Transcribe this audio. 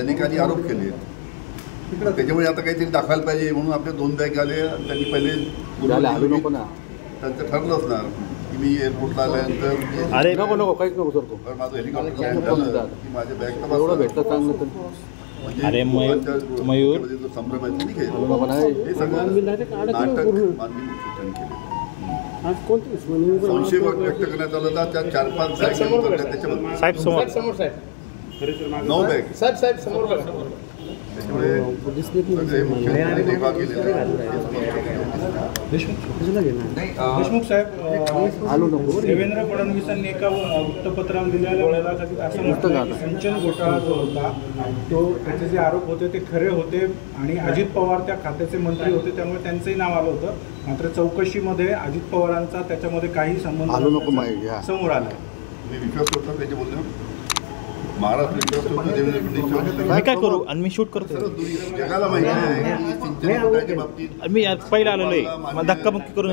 अनेकांनी आरोप केले, त्याच्यामुळे आता काहीतरी दाखवायला पाहिजे म्हणून आपले 2 बॅग आले. त्यांनी पहिले त्यांचं ठरलं असणार की मी एअरपोर्टला आल्यानंतर अरे नको काहीच नको सर, तर माझं हेलिकॉप्टर की माझ्या बॅग एवढं भेटलं चांगलं. म्हणजे अरे मयूर जो संभ्रम आहे ठीक आहे, हे सगळं नाटक माननीय मुख्यमंत्र्यांनी केलं. संशय व्यक्त करण्यात आला होता त्या 4-5 बॅग त्याच्यामध्ये साहेब समोर 9 बॅग त्याच्यामुळे सगळे मुख्यमंत्री देवा केलेले. देशमुख साहेब, देवेंद्र फडणवीसांनी एका वृत्तपत्राला दिलेल्या मुलाखतीत असं म्हटलं की सिंचन घोटाळा जो होता तो त्याचे जे आरोप होते ते खरे होते आणि अजित पवार त्या खात्याचे मंत्री होते, त्यामुळे त्यांचंही नाव आलं होतं. मात्र चौकशीमध्ये अजित पवारांचा त्याच्यामध्ये काही संबंध समोर आला. मी विश्वास करतो त्याचे बोलणं, महाराष्ट्र विश्वास करतो देवेंद्र फडणवीस. मी काय करू आणि मी शूट करतो. जगाला माहिती आहे की सिंचन घोटाळ्याच्या बाबतीत मी पहिला आलेलो आहे, धक्काबुक्की करून